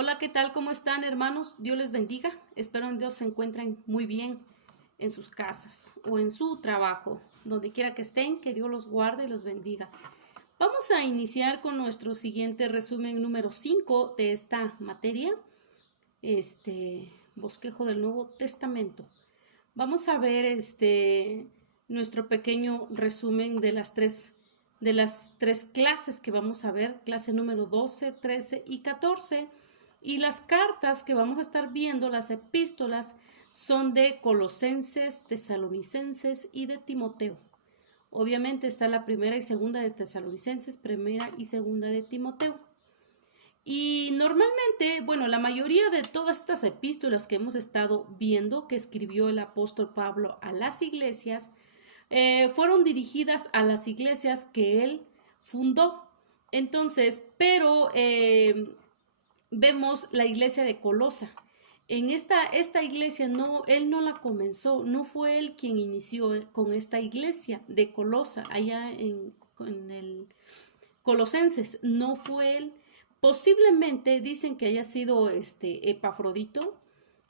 Hola, ¿qué tal? ¿Cómo están, hermanos? Dios les bendiga. Espero en Dios se encuentren muy bien en sus casas o en su trabajo. Donde quiera que estén, que Dios los guarde y los bendiga. Vamos a iniciar con nuestro siguiente resumen número 5 de esta materia, bosquejo del Nuevo Testamento. Vamos a ver nuestro pequeño resumen de las tres clases que vamos a ver, clase número 12, 13 y 14. Y las cartas que vamos a estar viendo, las epístolas, son de Colosenses, Tesalonicenses y de Timoteo. Obviamente está la primera y segunda de Tesalonicenses, primera y segunda de Timoteo. Y normalmente, bueno, la mayoría de todas estas epístolas que hemos estado viendo, que escribió el apóstol Pablo a las iglesias, fueron dirigidas a las iglesias que él fundó. Entonces, pero vemos la iglesia de Colosa. En esta iglesia él no la comenzó, no fue él quien inició con esta iglesia de Colosa, allá en el Colosenses, no fue él. Posiblemente dicen que haya sido Epafrodito,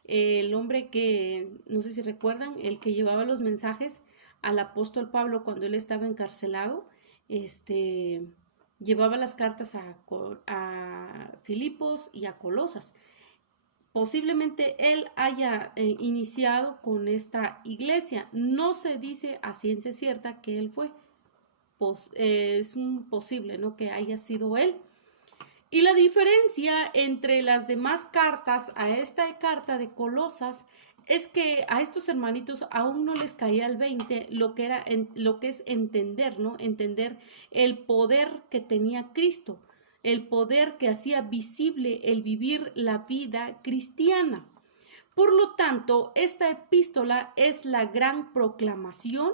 el hombre que, no sé si recuerdan, el que llevaba los mensajes al apóstol Pablo cuando él estaba encarcelado, llevaba las cartas a Filipos y a Colosas. Posiblemente él haya iniciado con esta iglesia. No se dice a ciencia cierta que él fue. Es posible, ¿no?, que haya sido él. Y la diferencia entre las demás cartas a esta carta de Colosas es que a estos hermanitos aún no les caía el 20 lo que es entender, ¿no? Entender el poder que tenía Cristo, el poder que hacía visible el vivir la vida cristiana. Por lo tanto, esta epístola es la gran proclamación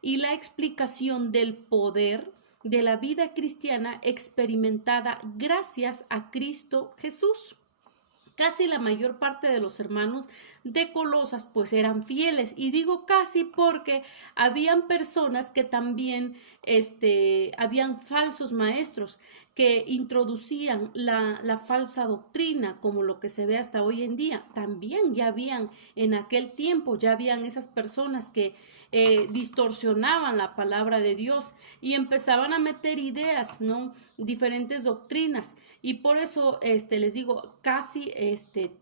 y la explicación del poder de la vida cristiana experimentada gracias a Cristo Jesús. Casi la mayor parte de los hermanos de Colosas pues eran fieles, y digo casi porque habían personas que también habían falsos maestros que introducían la falsa doctrina, como lo que se ve hasta hoy en día. También ya habían en aquel tiempo, ya habían esas personas que distorsionaban la palabra de Dios y empezaban a meter ideas, ¿no?, diferentes doctrinas. Y por eso les digo casi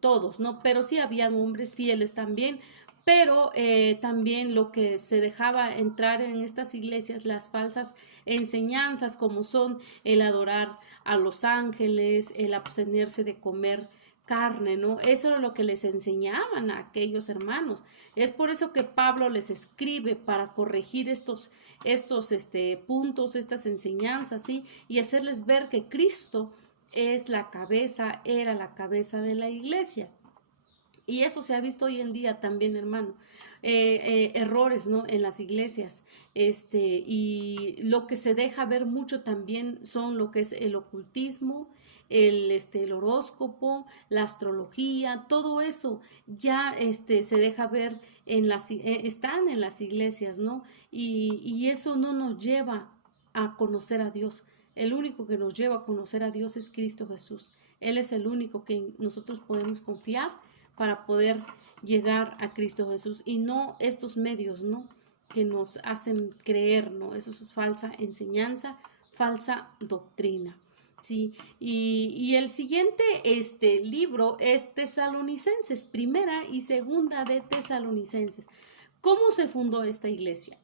todos, ¿no? Pero sí habían hombres fieles también. Pero también lo que se dejaba entrar en estas iglesias, las falsas enseñanzas, como son el adorar a los ángeles, el abstenerse de comer carne, ¿no? Eso era lo que les enseñaban a aquellos hermanos. Es por eso que Pablo les escribe, para corregir estos puntos, estas enseñanzas, ¿sí? Y hacerles ver que Cristo es la cabeza, era la cabeza de la iglesia. Y eso se ha visto hoy en día también, hermano. Errores, ¿no?, en las iglesias. Y lo que se deja ver mucho también son lo que es el ocultismo, el horóscopo, la astrología, todo eso ya se deja ver están en las iglesias, ¿no? Y eso no nos lleva a conocer a Dios. El único que nos lleva a conocer a Dios es Cristo Jesús. Él es el único que nosotros podemos confiar para poder llegar a Cristo Jesús, y no estos medios, ¿no?, que nos hacen creer, ¿no? Eso es falsa enseñanza, falsa doctrina, ¿sí? Y el siguiente libro es Tesalonicenses, primera y segunda de Tesalonicenses. ¿Cómo se fundó esta iglesia?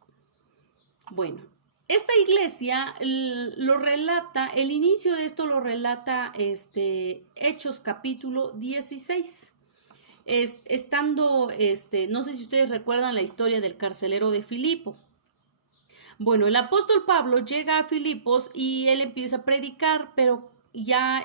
Bueno, esta iglesia lo relata, el inicio de esto lo relata Hechos capítulo 16. No sé si ustedes recuerdan la historia del carcelero de Filipo. Bueno, el apóstol Pablo llega a Filipos y él empieza a predicar, pero ya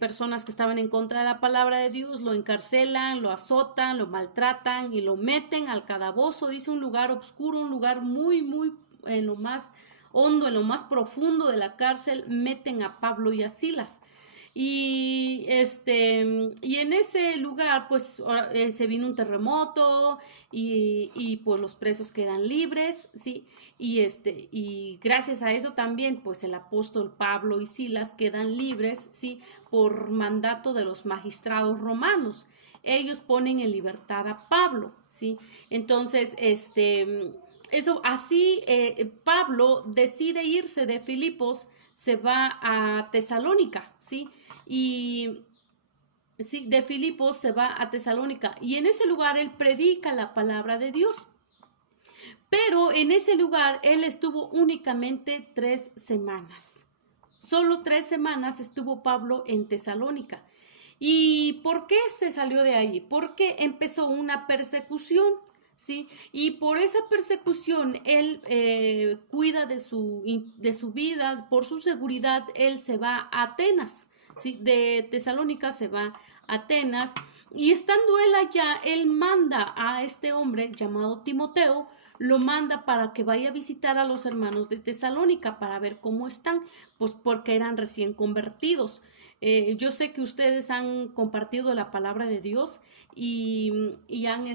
personas que estaban en contra de la palabra de Dios lo encarcelan, lo azotan, lo maltratan y lo meten al calabozo. Dice, un lugar oscuro, un lugar muy, muy en lo más hondo, en lo más profundo de la cárcel, meten a Pablo y a Silas. Y en ese lugar, pues, se vino un terremoto pues los presos quedan libres, ¿sí? Y gracias a eso también, pues, el apóstol Pablo y Silas quedan libres, ¿sí? Por mandato de los magistrados romanos. Ellos ponen en libertad a Pablo, ¿sí? Entonces, eso así, Pablo decide irse de Filipos, se va a Tesalónica, ¿sí? Y sí, de Filipos se va a Tesalónica y en ese lugar él predica la palabra de Dios. Pero en ese lugar él estuvo únicamente 3 semanas. Solo 3 semanas estuvo Pablo en Tesalónica. ¿Y por qué se salió de allí? Porque empezó una persecución, ¿sí? Y por esa persecución él cuida de su vida, por su seguridad, él se va a Atenas, ¿sí? De Tesalónica se va a Atenas. Y estando él allá, él manda a este hombre llamado Timoteo, lo manda para que vaya a visitar a los hermanos de Tesalónica para ver cómo están, pues porque eran recién convertidos. Yo sé que ustedes han compartido la palabra de Dios y han,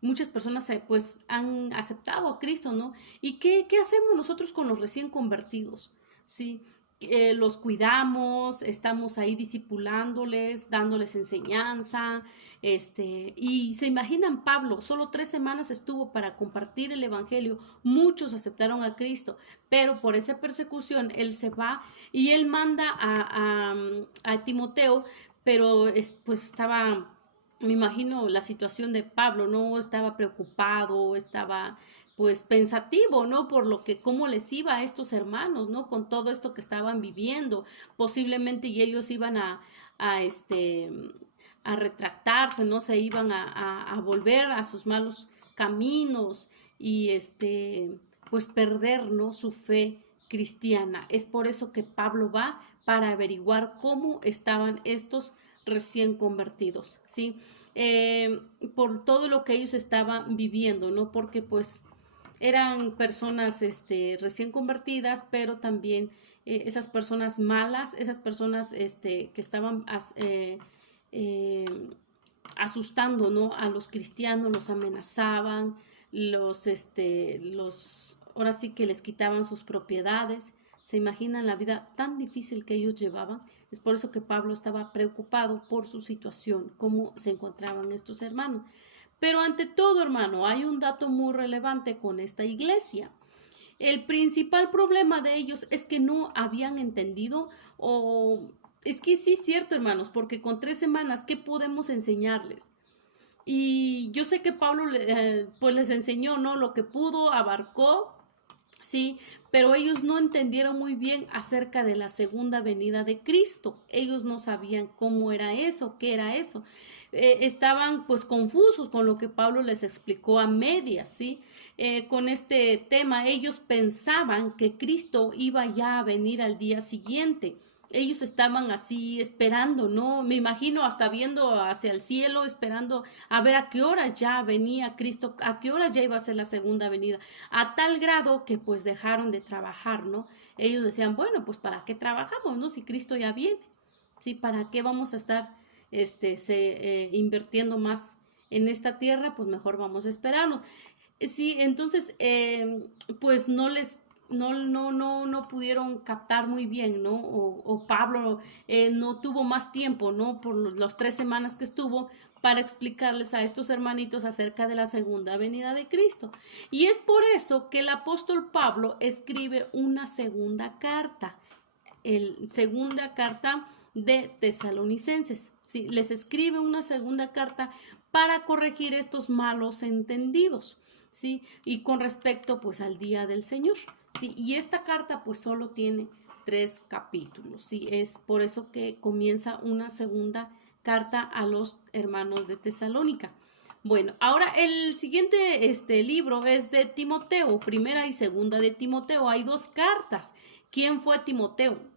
muchas personas pues han aceptado a Cristo, ¿no? ¿Y qué hacemos nosotros con los recién convertidos? ¿Sí? Los cuidamos, estamos ahí discipulándoles, dándoles enseñanza, y se imaginan Pablo, solo 3 semanas estuvo para compartir el evangelio, muchos aceptaron a Cristo, pero por esa persecución él se va y él manda a Timoteo, pero pues estaba, me imagino la situación de Pablo, ¿no? Estaba preocupado, estaba pues pensativo, ¿no? Por lo que, cómo les iba a estos hermanos, ¿no? Con todo esto que estaban viviendo, posiblemente y ellos iban a a retractarse, ¿no? Se iban a volver a sus malos caminos y pues perder, ¿no? Su fe cristiana. Es por eso que Pablo va para averiguar cómo estaban estos recién convertidos, ¿sí? Por todo lo que ellos estaban viviendo, ¿no? Porque pues eran personas recién convertidas, pero también esas personas malas, esas personas que estaban eh, asustando, ¿no? A los cristianos, los amenazaban, ahora sí que les quitaban sus propiedades. ¿Se imaginan la vida tan difícil que ellos llevaban? Es por eso que Pablo estaba preocupado por su situación, cómo se encontraban estos hermanos. Pero ante todo, hermano, hay un dato muy relevante con esta iglesia. El principal problema de ellos es que no habían entendido o es que sí es cierto, hermanos, porque con 3 semanas, ¿qué podemos enseñarles? Y yo sé que Pablo pues les enseñó, ¿no? Lo que pudo, abarcó, sí, pero ellos no entendieron muy bien acerca de la segunda venida de Cristo. Ellos no sabían cómo era eso, qué era eso. Estaban pues confusos con lo que Pablo les explicó a medias, ¿sí? Con este tema, ellos pensaban que Cristo iba ya a venir al día siguiente. Ellos estaban así esperando, ¿no? Me imagino hasta viendo hacia el cielo, esperando a ver a qué hora ya venía Cristo, a qué hora ya iba a ser la segunda venida, a tal grado que pues dejaron de trabajar, ¿no? Ellos decían, bueno, pues ¿para qué trabajamos, no? Si Cristo ya viene, ¿sí? ¿Para qué vamos a estar invirtiendo más en esta tierra? Pues mejor vamos a esperarnos. Sí, entonces, pues no pudieron captar muy bien, ¿no? O Pablo no tuvo más tiempo, ¿no? Por las 3 semanas que estuvo para explicarles a estos hermanitos acerca de la segunda venida de Cristo. Y es por eso que el apóstol Pablo escribe una segunda carta, segunda carta de Tesalonicenses. ¿Sí? Les escribe una segunda carta para corregir estos malos entendidos, ¿sí? Y con respecto pues al día del Señor, ¿sí? Y esta carta pues solo tiene 3 capítulos, ¿sí? Es por eso que comienza una segunda carta a los hermanos de Tesalónica. Bueno, ahora el siguiente libro es de Timoteo, primera y segunda de Timoteo. Hay 2 cartas. ¿Quién fue Timoteo?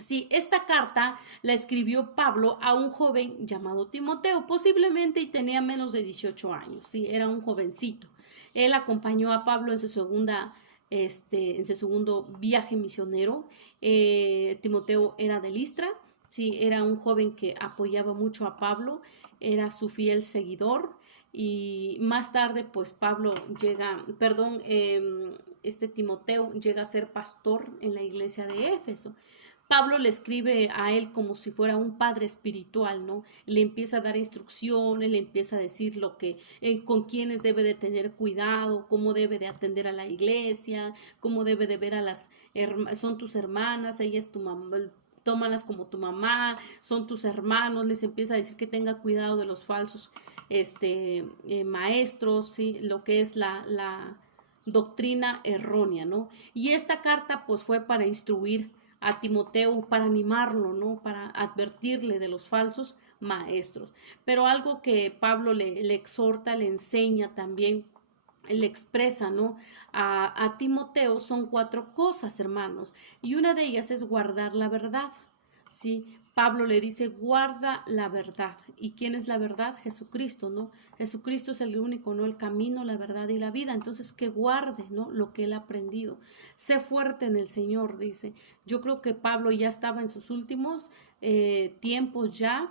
Sí, esta carta la escribió Pablo a un joven llamado Timoteo, posiblemente y tenía menos de 18 años, sí, era un jovencito. Él acompañó a Pablo en su segunda en su segundo viaje misionero. Timoteo era de Listra, sí, era un joven que apoyaba mucho a Pablo, era su fiel seguidor. Y más tarde, pues Timoteo llega a ser pastor en la iglesia de Éfeso. Pablo le escribe a él como si fuera un padre espiritual, ¿no? Le empieza a dar instrucciones, le empieza a decir con quiénes debe de tener cuidado, cómo debe de atender a la iglesia, cómo debe de ver son tus hermanas, ella es tu mamá, tómalas como tu mamá, son tus hermanos, les empieza a decir que tenga cuidado de los falsos maestros, ¿sí? Lo que es la doctrina errónea, ¿no? Y esta carta pues fue para instruir a Timoteo, para animarlo, ¿no? Para advertirle de los falsos maestros. Pero algo que Pablo le exhorta, le enseña también, le expresa, ¿no? A Timoteo son 4 cosas, hermanos, y una de ellas es guardar la verdad, ¿sí? Pablo le dice, guarda la verdad. ¿Y quién es la verdad? Jesucristo, ¿no? Jesucristo es el único, ¿no? El camino, la verdad y la vida. Entonces, que guarde, ¿no? Lo que él ha aprendido. Sé fuerte en el Señor, dice. Yo creo que Pablo ya estaba en sus últimos tiempos ya,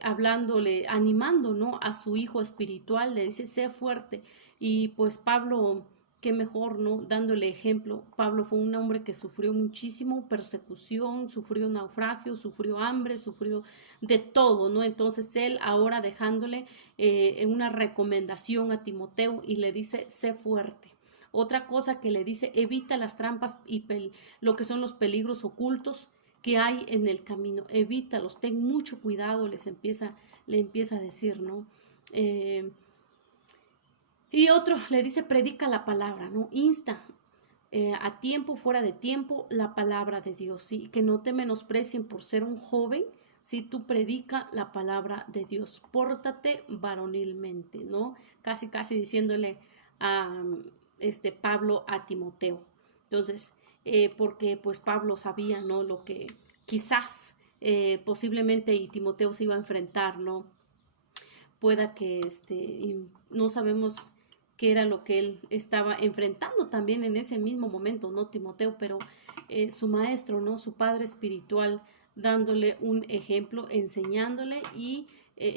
hablándole, animando, ¿no? A su hijo espiritual, le dice, sé fuerte. Y pues Pablo, qué mejor, ¿no? Dándole ejemplo. Pablo fue un hombre que sufrió muchísimo persecución, sufrió naufragio, sufrió hambre, sufrió de todo, ¿no? Entonces él ahora dejándole una recomendación a Timoteo y le dice, sé fuerte. Otra cosa que le dice, evita las trampas y lo que son los peligros ocultos que hay en el camino, evítalos, ten mucho cuidado, le empieza a decir, ¿no? Y otro le dice, predica la palabra, ¿no? Insta a tiempo, fuera de tiempo, la palabra de Dios, ¿sí? Que no te menosprecien por ser un joven, si tú predica la palabra de Dios, pórtate varonilmente, ¿no? Casi diciéndole a Pablo a Timoteo. Entonces, porque pues Pablo sabía, ¿no? Lo que quizás posiblemente y Timoteo se iba a enfrentar, ¿no? Pueda que no sabemos qué era lo que él estaba enfrentando también en ese mismo momento, ¿no? Timoteo, pero su maestro, ¿no? Su padre espiritual, dándole un ejemplo, enseñándole y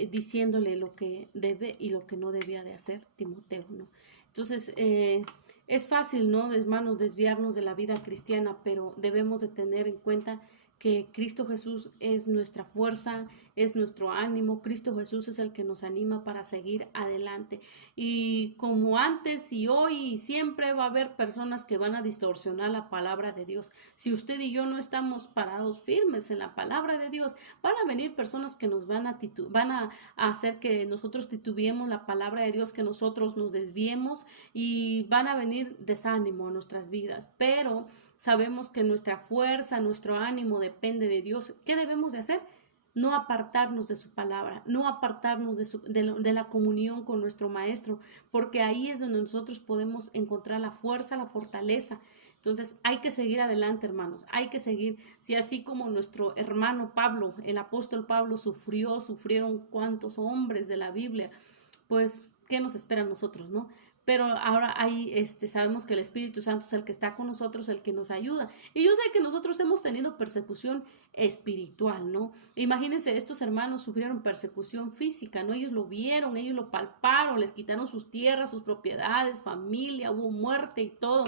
diciéndole lo que debe y lo que no debía de hacer Timoteo, ¿no? Entonces, es fácil, ¿no? Hermanos, desviarnos de la vida cristiana, pero debemos de tener en cuenta que Cristo Jesús es nuestra fuerza, es nuestro ánimo. Cristo Jesús es el que nos anima para seguir adelante. Y como antes y hoy y siempre va a haber personas que van a distorsionar la palabra de Dios. Si usted y yo no estamos parados firmes en la palabra de Dios, van a venir personas que nos van a hacer que nosotros titubeemos la palabra de Dios, que nosotros nos desviemos y van a venir desánimo en nuestras vidas. Pero sabemos que nuestra fuerza, nuestro ánimo depende de Dios. ¿Qué debemos de hacer? No apartarnos de su palabra, no apartarnos de la comunión con nuestro Maestro, porque ahí es donde nosotros podemos encontrar la fuerza, la fortaleza. Entonces hay que seguir adelante, hermanos, hay que seguir. Si así como nuestro hermano Pablo, el apóstol Pablo sufrieron cuantos hombres de la Biblia, pues, ¿qué nos espera a nosotros, no? Pero ahora sabemos que el Espíritu Santo es el que está con nosotros, el que nos ayuda. Y yo sé que nosotros hemos tenido persecución espiritual, ¿no? Imagínense, estos hermanos sufrieron persecución física, ¿no? Ellos lo vieron, ellos lo palparon, les quitaron sus tierras, sus propiedades, familia, hubo muerte y todo.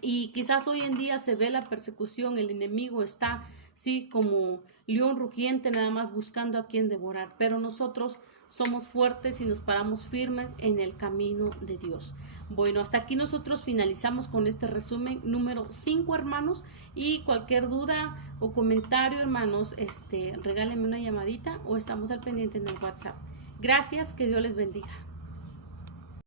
Y quizás hoy en día se ve la persecución, el enemigo está, sí, como león rugiente, nada más buscando a quien devorar. Pero nosotros somos fuertes y nos paramos firmes en el camino de Dios. Bueno, hasta aquí nosotros finalizamos con este resumen número 5, hermanos, y cualquier duda o comentario, hermanos, regálenme una llamadita o estamos al pendiente en el WhatsApp. Gracias, que Dios les bendiga.